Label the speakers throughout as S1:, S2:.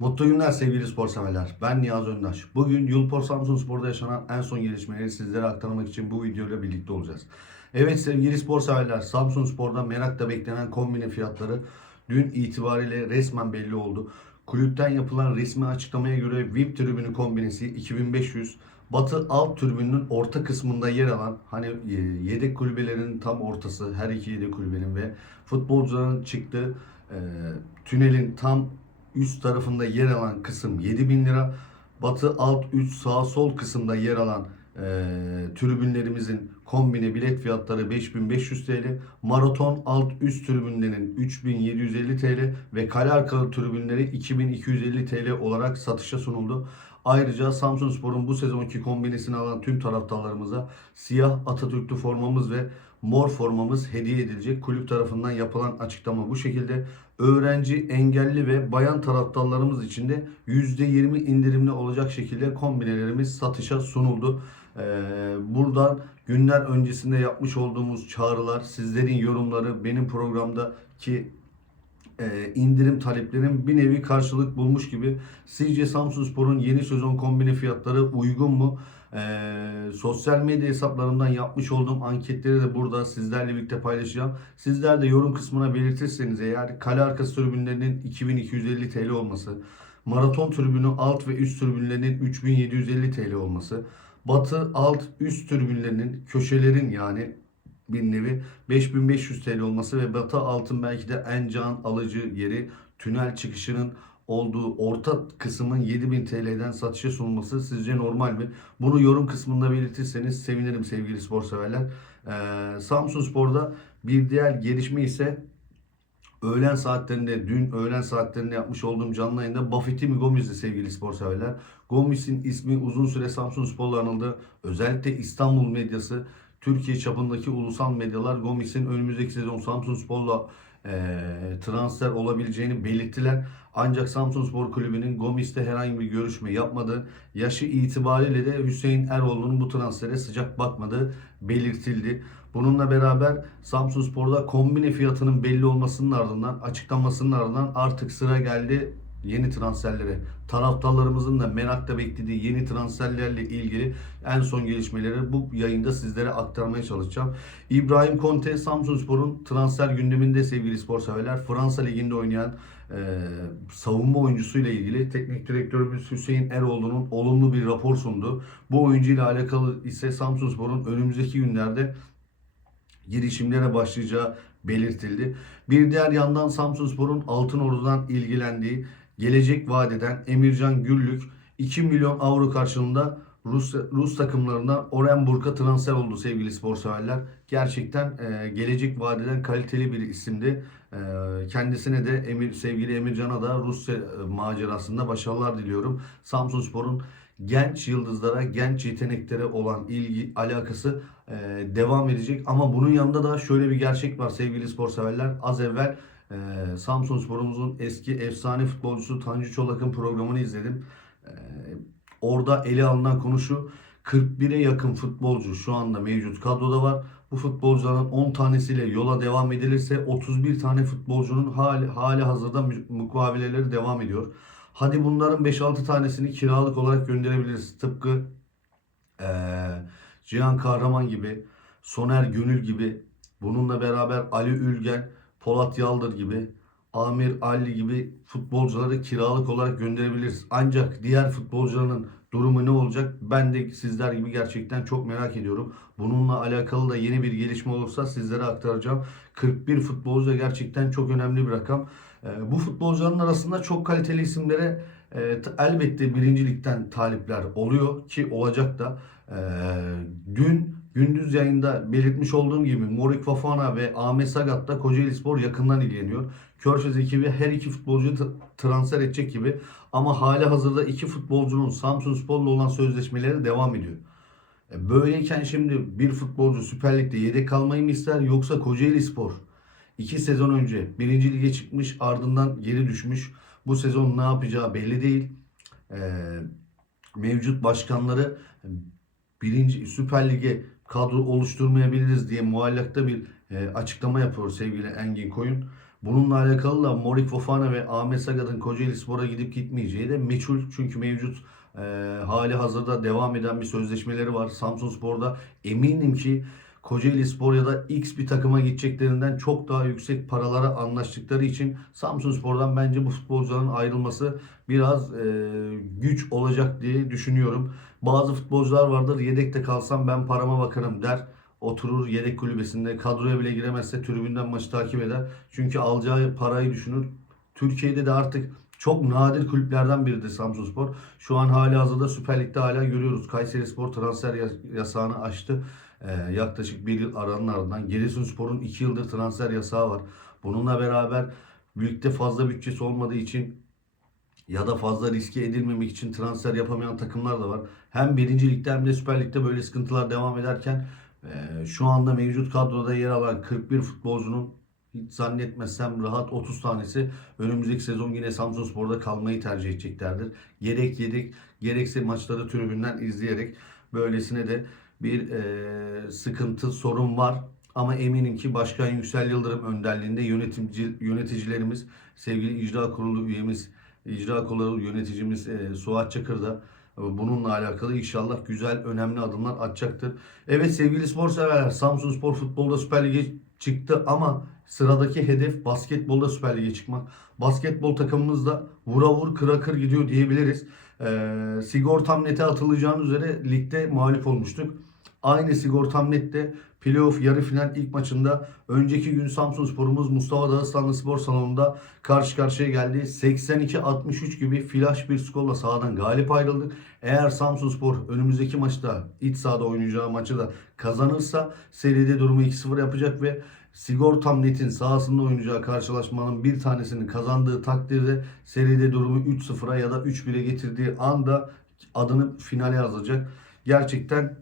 S1: Mutlu günler sevgili spor severler. Ben Niyaz Öndaş. Bugün Yulpor Samsun Spor'da yaşanan en son gelişmeleri sizlere aktarmak için bu videoyla birlikte olacağız. Evet sevgili spor severler, Samsun Spor'da merakla beklenen kombine fiyatları dün itibariyle resmen belli oldu. Kulüpten yapılan resmi açıklamaya göre VIP tribünü kombinesi 2500, Batı alt tribünün orta kısmında yer alan hani e, yedek kulübelerin tam ortası her iki yedek kulübenin ve futbolcuların çıktığı e, tünelin tam üst tarafında yer alan kısım 7000 lira. Batı alt üst sağ sol kısımda yer alan e, tribünlerimizin kombine bilet fiyatları 5500 TL. Maraton alt üst tribünlerin 3750 TL ve kale arkalı tribünleri 2250 TL olarak satışa sunuldu. Ayrıca Samsun Spor'un bu sezonki kombinesini alan tüm taraftarlarımıza siyah Atatürk'lü formamız ve mor formamız hediye edilecek. Kulüp tarafından yapılan açıklama bu şekilde. Öğrenci, engelli ve bayan taraftarlarımız için de %20 indirimli olacak şekilde kombinelerimiz satışa sunuldu. Ee, buradan günler öncesinde yapmış olduğumuz çağrılar, sizlerin yorumları, benim programdaki e, indirim taleplerin bir nevi karşılık bulmuş gibi. Sizce Samsunspor'un yeni sezon kombine fiyatları uygun mu? E, sosyal medya hesaplarımdan yapmış olduğum anketleri de burada sizlerle birlikte paylaşacağım. Sizler de yorum kısmına belirtirseniz eğer kale arkası tribünlerinin 2250 TL olması, maraton tribünü alt ve üst tribünlerinin 3750 TL olması, batı alt üst tribünlerinin köşelerin yani bir nevi 5500 TL olması ve Batı Altın belki de en can alıcı yeri tünel çıkışının olduğu orta kısmın 7000 TL'den satışa sunulması sizce normal mi? Bunu yorum kısmında belirtirseniz sevinirim sevgili spor severler. Ee, Samsun Spor'da bir diğer gelişme ise öğlen saatlerinde, dün öğlen saatlerinde yapmış olduğum canlı yayında Buffett'i Gomez'di sevgili spor severler. Gomez'in ismi uzun süre Samsun Spor'la anıldı. Özellikle İstanbul medyası Türkiye çapındaki ulusal medyalar Gomis'in önümüzdeki sezon Samsun Spor'la e, transfer olabileceğini belirttiler. Ancak Samsun Spor Kulübü'nün Gomis'le herhangi bir görüşme yapmadı. Yaşı itibariyle de Hüseyin Eroğlu'nun bu transfere sıcak bakmadığı belirtildi. Bununla beraber Samsun Spor'da kombine fiyatının belli olmasının ardından, açıklanmasının ardından artık sıra geldi yeni transferlere. Taraftarlarımızın da merakla beklediği yeni transferlerle ilgili en son gelişmeleri bu yayında sizlere aktarmaya çalışacağım. İbrahim Conte Samsunspor'un transfer gündeminde sevgili spor severler. Fransa Ligi'nde oynayan e, savunma oyuncusuyla ilgili teknik direktörümüz Hüseyin Eroğlu'nun olumlu bir rapor sundu. Bu oyuncuyla alakalı ise Samsunspor'un önümüzdeki günlerde girişimlere başlayacağı belirtildi. Bir diğer yandan Samsunspor'un Altın Ordu'dan ilgilendiği gelecek vadeden Emircan Güllük 2 milyon avro karşılığında Rus, Rus takımlarından Orenburg'a transfer oldu sevgili spor severler. Gerçekten e, gelecek vadeden kaliteli bir isimdi. E, kendisine de Emir, sevgili Emircan'a da Rusya e, macerasında başarılar diliyorum. Samsunspor'un genç yıldızlara, genç yeteneklere olan ilgi, alakası e, devam edecek. Ama bunun yanında da şöyle bir gerçek var sevgili spor severler. Az evvel e, Samsun Spor'umuzun eski efsane futbolcusu Tanju Çolak'ın programını izledim. E, orada ele alınan konu şu. 41'e yakın futbolcu şu anda mevcut kadroda var. Bu futbolcuların 10 tanesiyle yola devam edilirse 31 tane futbolcunun hali, hali hazırda mukaveleleri devam ediyor. Hadi bunların 5-6 tanesini kiralık olarak gönderebiliriz. Tıpkı eee Cihan Kahraman gibi, Soner Gönül gibi, bununla beraber Ali Ülgen, Polat Yaldır gibi, Amir Ali gibi futbolcuları kiralık olarak gönderebiliriz. Ancak diğer futbolcuların durumu ne olacak? Ben de sizler gibi gerçekten çok merak ediyorum. Bununla alakalı da yeni bir gelişme olursa sizlere aktaracağım. 41 futbolcu da gerçekten çok önemli bir rakam. Ee, Bu futbolcuların arasında çok kaliteli isimlere e, elbette birincilikten talipler oluyor ki olacak da. Ee, Dün gündüz yayında belirtmiş olduğum gibi Morik Fofana ve Ahmet Sagat da Kocaeli Spor yakından ilgileniyor. Körfez ekibi her iki futbolcuyu transfer edecek gibi ama hali hazırda iki futbolcunun Samsun Spor'la olan sözleşmeleri devam ediyor. E, Böyleyken şimdi bir futbolcu Süper Lig'de yedek kalmayı mı ister yoksa Kocaeli Spor iki sezon önce birinci lige çıkmış ardından geri düşmüş. Bu sezon ne yapacağı belli değil. E, mevcut başkanları birinci Süper Lig'e kadro oluşturmayabiliriz diye muallakta bir e, açıklama yapıyor sevgili Engin Koyun. Bununla alakalı da Morik Fofana ve Ahmet Sagat'ın Kocaeli Spor'a gidip gitmeyeceği de meçhul. Çünkü mevcut e, hali hazırda devam eden bir sözleşmeleri var. Samsun Spor'da eminim ki Kocaeli Spor ya da X bir takıma gideceklerinden çok daha yüksek paralara anlaştıkları için Samsun Spor'dan bence bu futbolcuların ayrılması biraz e, güç olacak diye düşünüyorum. Bazı futbolcular vardır yedekte kalsam ben parama bakarım der. Oturur yedek kulübesinde kadroya bile giremezse tribünden maçı takip eder. Çünkü alacağı parayı düşünür. Türkiye'de de artık çok nadir kulüplerden biridir Samsunspor. Şu an hali hazırda Süper Lig'de hala görüyoruz. Kayseri Spor transfer yas- yasağını açtı. Ee, yaklaşık bir yıl aranın ardından. Giresunspor'un iki yıldır transfer yasağı var. Bununla beraber büyükte fazla bütçesi olmadığı için ya da fazla riske edilmemek için transfer yapamayan takımlar da var. Hem birinci ligde hem de Süper Lig'de böyle sıkıntılar devam ederken e, şu anda mevcut kadroda yer alan 41 futbolcunun hiç zannetmezsem rahat 30 tanesi önümüzdeki sezon yine Samsunspor'da kalmayı tercih edeceklerdir. Gerek yedek gerekse maçları tribünden izleyerek böylesine de bir e, sıkıntı sorun var. Ama eminim ki Başkan Yüksel Yıldırım önderliğinde yönetimci, yöneticilerimiz, sevgili icra kurulu üyemiz, icra kurulu yöneticimiz e, Suat Çakır da e, bununla alakalı inşallah güzel, önemli adımlar atacaktır. Evet sevgili spor severler, Samsun Spor futbolda Süper Lig'e çıktı ama sıradaki hedef basketbolda Süper Lig'e çıkmak. Basketbol takımımız da vura vur kıra kır gidiyor diyebiliriz. Ee, sigortam nete atılacağın üzere ligde mağlup olmuştuk. Aynı sigortam nette playoff yarı final ilk maçında önceki gün Samsun sporumuz Mustafa Dağıstanlı Spor Salonu'nda karşı karşıya geldi. 82-63 gibi flash bir skorla sahadan galip ayrıldık. Eğer Samsun Spor önümüzdeki maçta iç sahada oynayacağı maçı da kazanırsa seride durumu 2-0 yapacak ve Sigortam Net'in sahasında oynayacağı karşılaşmanın bir tanesini kazandığı takdirde seride durumu 3-0'a ya da 3-1'e getirdiği anda adını finale yazacak. Gerçekten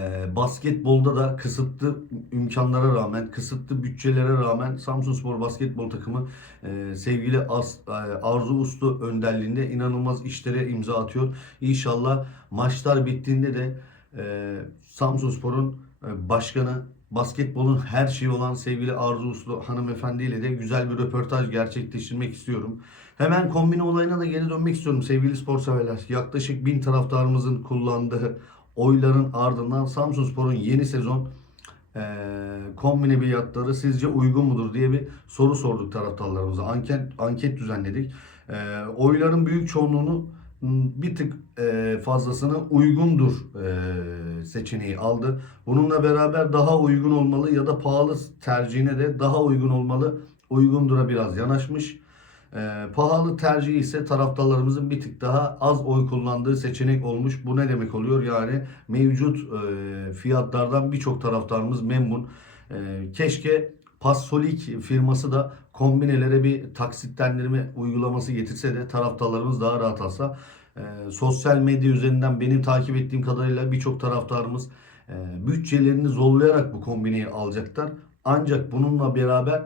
S1: e, basketbolda da kısıtlı imkanlara rağmen, kısıtlı bütçelere rağmen Samsunspor basketbol takımı e, sevgili As, e, Arzu Uslu önderliğinde inanılmaz işlere imza atıyor. İnşallah maçlar bittiğinde de e, Samsunspor'un e, başkanı basketbolun her şeyi olan sevgili Arzu Uslu hanımefendiyle de güzel bir röportaj gerçekleştirmek istiyorum. Hemen kombine olayına da geri dönmek istiyorum sevgili spor severler. Yaklaşık bin taraftarımızın kullandığı oyların ardından Samsunspor'un yeni sezon eee kombine biletleri sizce uygun mudur diye bir soru sorduk taraftarlarımıza. Anket anket düzenledik. Eee, oyların büyük çoğunluğunu bir tık eee, fazlasını uygundur eee, seçeneği aldı. Bununla beraber daha uygun olmalı ya da pahalı tercihine de daha uygun olmalı. Uygundura biraz yanaşmış. Ee, pahalı tercih ise taraftarlarımızın bir tık daha az oy kullandığı seçenek olmuş. Bu ne demek oluyor? Yani mevcut e, fiyatlardan birçok taraftarımız memnun. E, keşke Passolik firması da kombinelere bir taksitlendirme uygulaması getirse de taraftarlarımız daha rahat alsa. E, sosyal medya üzerinden benim takip ettiğim kadarıyla birçok taraftarımız e, bütçelerini zorlayarak bu kombineyi alacaklar. Ancak bununla beraber e,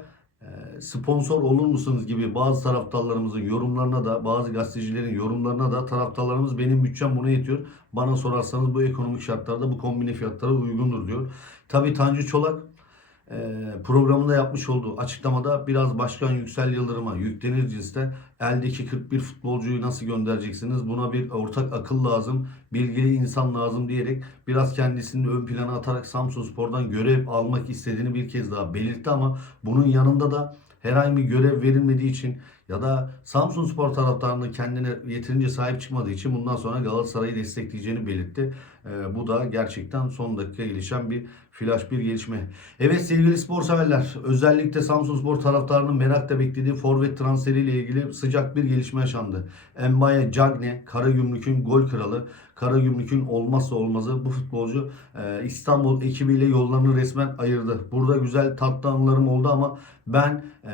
S1: sponsor olur musunuz gibi bazı taraftarlarımızın yorumlarına da bazı gazetecilerin yorumlarına da taraftarlarımız benim bütçem buna yetiyor. Bana sorarsanız bu ekonomik şartlarda bu kombine fiyatları uygundur diyor. Tabii Tanju Çolak programında yapmış olduğu açıklamada biraz Başkan Yüksel Yıldırım'a yüklenir cinste eldeki 41 futbolcuyu nasıl göndereceksiniz? Buna bir ortak akıl lazım, bilgili insan lazım diyerek biraz kendisini ön plana atarak Samsun Spor'dan görev almak istediğini bir kez daha belirtti ama bunun yanında da herhangi bir görev verilmediği için ya da Samsun Spor taraftarının kendine yeterince sahip çıkmadığı için bundan sonra Galatasaray'ı destekleyeceğini belirtti. Ee, bu da gerçekten son dakika gelişen bir flash bir gelişme. Evet sevgili spor severler özellikle Samsun Spor taraftarının merakla beklediği forvet transferiyle ilgili sıcak bir gelişme yaşandı. Mbaye Cagne Karagümrük'ün gol kralı. Karagümrük'ün olmazsa olmazı bu futbolcu e, İstanbul ekibiyle yollarını resmen ayırdı. Burada güzel tatlı anılarım oldu ama ben e,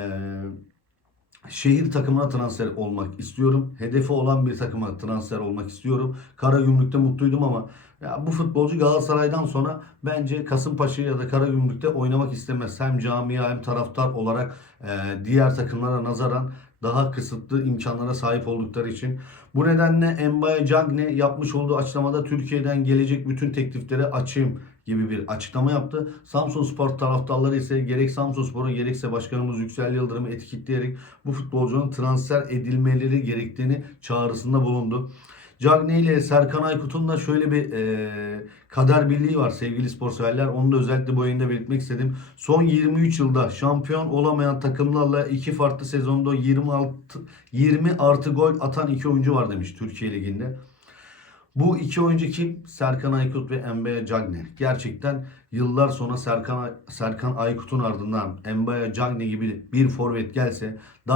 S1: şehir takımına transfer olmak istiyorum. Hedefi olan bir takıma transfer olmak istiyorum. Karagümrük'te mutluydum ama ya bu futbolcu Galatasaray'dan sonra bence Kasımpaşa ya da Karagümrük'te oynamak istemez. Hem camia hem taraftar olarak e, diğer takımlara nazaran daha kısıtlı imkanlara sahip oldukları için. Bu nedenle Mbaye Cagne yapmış olduğu açıklamada Türkiye'den gelecek bütün tekliflere açığım. gibi bir açıklama yaptı. Samsun Spor taraftarları ise gerek Samsun Spor'u gerekse başkanımız Yüksel Yıldırım'ı etiketleyerek bu futbolcunun transfer edilmeleri gerektiğini çağrısında bulundu. Cagney ile Serkan Aykut'un da şöyle bir e, kader birliği var sevgili spor. Onu da özellikle bu yayında belirtmek istedim. Son 23 yılda şampiyon olamayan takımlarla iki farklı sezonda 26 20 artı gol atan iki oyuncu var demiş Türkiye Ligi'nde. Bu iki oyuncu kim? Serkan Aykut ve Embe Cagney. Gerçekten yıllar sonra Serkan Serkan Aykut'un ardından Embe Cagney gibi bir forvet gelse e,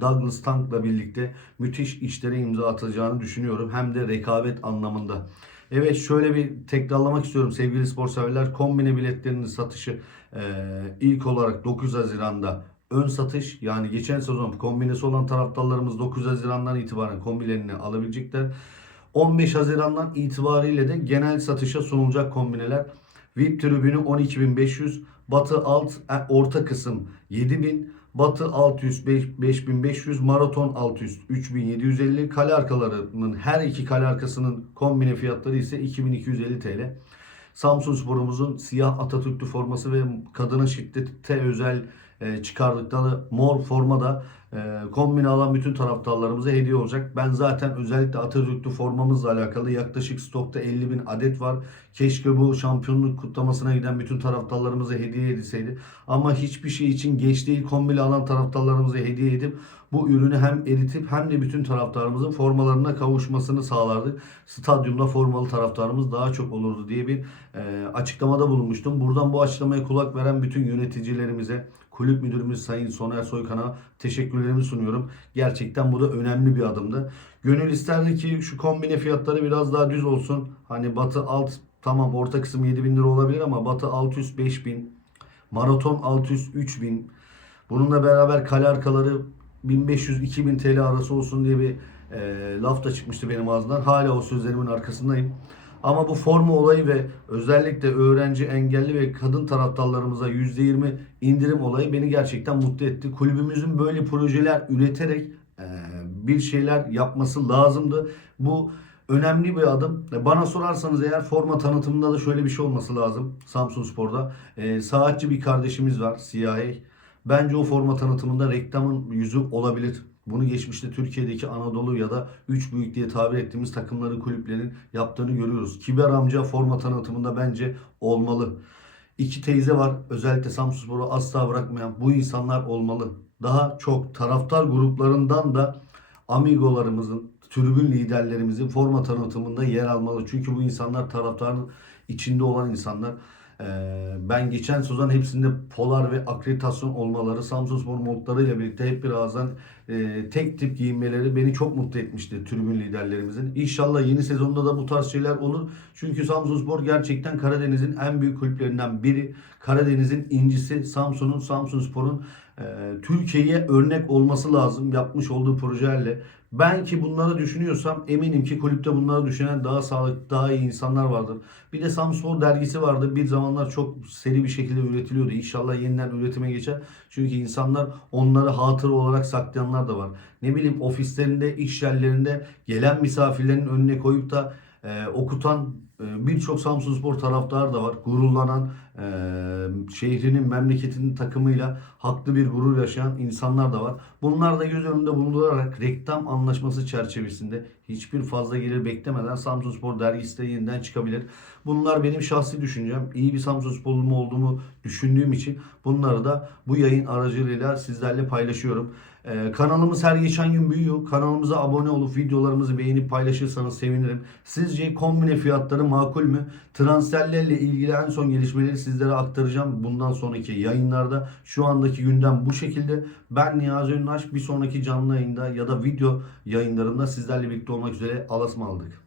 S1: Douglas Tank'la birlikte müthiş işlere imza atacağını düşünüyorum. Hem de rekabet anlamında. Evet şöyle bir tekrarlamak istiyorum sevgili spor severler. Kombine biletlerinin satışı e, ilk olarak 9 Haziran'da ön satış yani geçen sezon kombinesi olan taraftarlarımız 9 Haziran'dan itibaren kombilerini alabilecekler. 15 Haziran'dan itibariyle de genel satışa sunulacak kombineler. VIP tribünü 12.500, batı alt e, orta kısım 7000, batı alt üst 5- 5500, maraton alt üst 3750, kale arkalarının her iki kale arkasının kombine fiyatları ise 2250 TL. Samsun Spor'umuzun siyah Atatürk'lü forması ve kadına şiddete özel e, çıkardıkları mor forma da e, kombine alan bütün taraftarlarımıza hediye olacak. Ben zaten özellikle Atatürk'lü formamızla alakalı yaklaşık stokta 50 bin adet var. Keşke bu şampiyonluk kutlamasına giden bütün taraftarlarımıza hediye edilseydi. Ama hiçbir şey için geç değil kombine alan taraftarlarımıza hediye edip bu ürünü hem eritip hem de bütün taraftarımızın formalarına kavuşmasını sağlardık. Stadyumda formalı taraftarımız daha çok olurdu diye bir e, açıklamada bulunmuştum. Buradan bu açıklamaya kulak veren bütün yöneticilerimize, kulüp müdürümüz Sayın Soner Soykan'a teşekkürlerimi sunuyorum. Gerçekten bu da önemli bir adımdı. Gönül isterdi ki şu kombine fiyatları biraz daha düz olsun. Hani batı alt tamam orta kısım 7000 lira olabilir ama batı alt üst 5000, maraton alt üst 3000. Bununla beraber kale arkaları 1500-2000 TL arası olsun diye bir e, laf da çıkmıştı benim ağzımdan. Hala o sözlerimin arkasındayım. Ama bu forma olayı ve özellikle öğrenci, engelli ve kadın taraftarlarımıza %20 indirim olayı beni gerçekten mutlu etti. Kulübümüzün böyle projeler üreterek e, bir şeyler yapması lazımdı. Bu önemli bir adım. E, Bana sorarsanız eğer forma tanıtımında da şöyle bir şey olması lazım Samsun Spor'da. E, saatçi bir kardeşimiz var siyahi. Bence o forma tanıtımında reklamın yüzü olabilir. Bunu geçmişte Türkiye'deki Anadolu ya da üç büyük diye tabir ettiğimiz takımların kulüplerin yaptığını görüyoruz. Kibar amca forma tanıtımında bence olmalı. İki teyze var. Özellikle Samsunspor'u asla bırakmayan bu insanlar olmalı. Daha çok taraftar gruplarından da amigolarımızın, tribün liderlerimizin forma tanıtımında yer almalı. Çünkü bu insanlar taraftarın içinde olan insanlar. Ee, ben geçen sezon hepsinde polar ve akreditasyon olmaları, Samsunspor montlarıyla birlikte hep birazdan e, tek tip giyinmeleri beni çok mutlu etmişti tribün liderlerimizin. İnşallah yeni sezonda da bu tarz şeyler olur. Çünkü Samsunspor gerçekten Karadeniz'in en büyük kulüplerinden biri. Karadeniz'in incisi Samsun'un, Samsunspor'un e, Türkiye'ye örnek olması lazım yapmış olduğu projelerle. Ben ki bunları düşünüyorsam eminim ki kulüpte bunları düşünen daha sağlıklı, daha iyi insanlar vardır. Bir de Samspor dergisi vardı. Bir zamanlar çok seri bir şekilde üretiliyordu. İnşallah yeniden üretime geçer. Çünkü insanlar onları hatıra olarak saklayanlar da var. Ne bileyim ofislerinde, iş yerlerinde gelen misafirlerin önüne koyup da e, okutan birçok Samsunspor taraftarı da var. Gururlanan, e, şehrinin, memleketinin takımıyla haklı bir gurur yaşayan insanlar da var. Bunlar da göz önünde bulundurarak reklam anlaşması çerçevesinde hiçbir fazla gelir beklemeden Samsunspor dergisi de yeniden çıkabilir. Bunlar benim şahsi düşüncem. İyi bir Samsunsporlu mu olduğumu düşündüğüm için bunları da bu yayın aracılığıyla sizlerle paylaşıyorum. Ee, kanalımız her geçen gün büyüyor. Kanalımıza abone olup videolarımızı beğenip paylaşırsanız sevinirim. Sizce kombine fiyatları makul mü? Transferlerle ilgili en son gelişmeleri sizlere aktaracağım bundan sonraki yayınlarda. Şu andaki gündem bu şekilde. Ben Niyazi Ünlaş bir sonraki canlı yayında ya da video yayınlarında sizlerle birlikte olmak üzere alasma aldık.